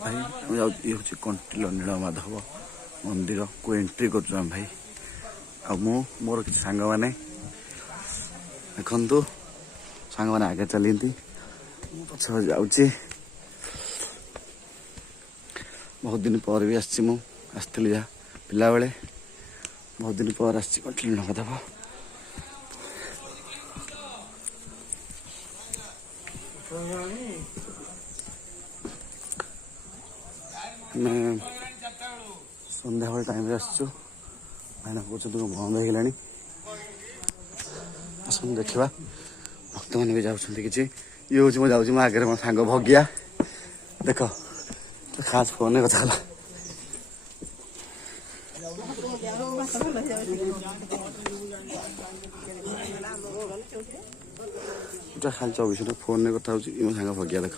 भाई ये हूँ कंटिल नीलमाधव मंदिर को एंट्री कर भाई मोर कि सांग मैंने देखु सांग मैंने आगे चलती पछ जाऊँगी बहुत दिन पर भी आसती जहाँ पिला बेले बहुत दिन पर कंटिल नीलमाधव मैं संध्या टाइम आसचु भाईना कौन बंद हो गला आसन देखा भक्त मैंने भी जाऊँ कि ये हूँ मुझे जाऊँ मो आगे मो सांग भगिया देख खास फोन कथा खाली 24 फोन कथा हो सांग भगिया देख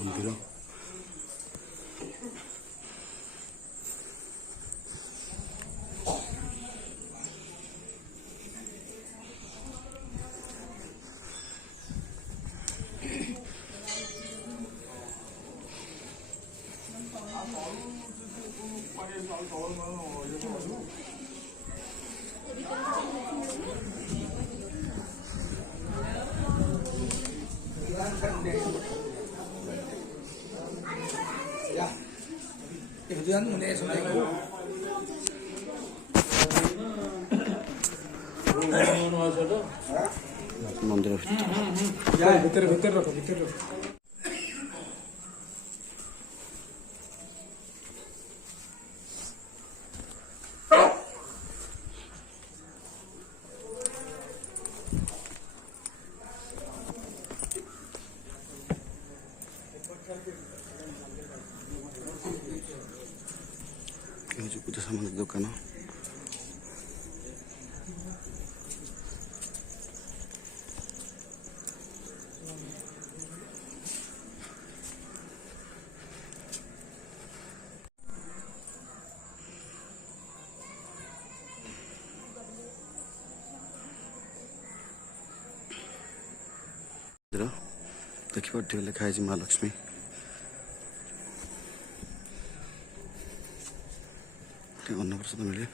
मंदिर मंदिर भीतर भीतर रखो भीतर रखो पूजा सामग्री दुकान देखिए लिखा है माँ लक्ष्मी अन्नप्रसाद मिले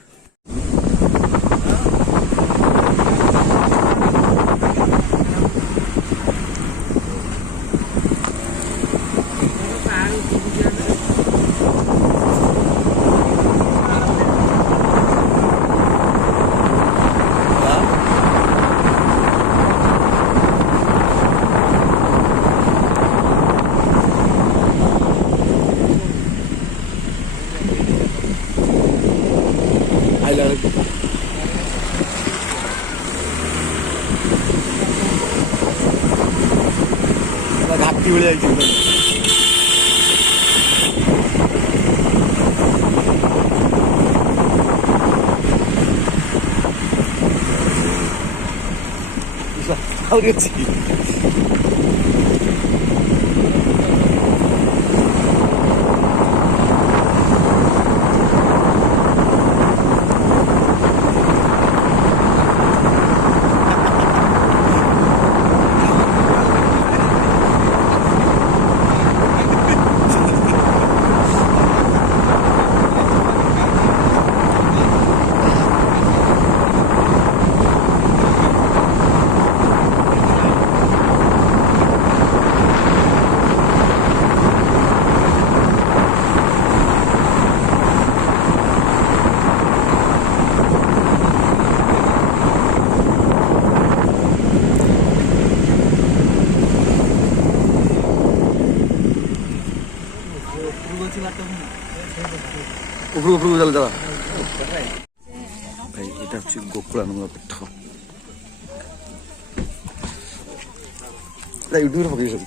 घाटी भले उपरକୁ चल जा भाई এটা হচ্ছে গোকুলানন্দ পীঠ এটা ইউটিউবে পকেইছো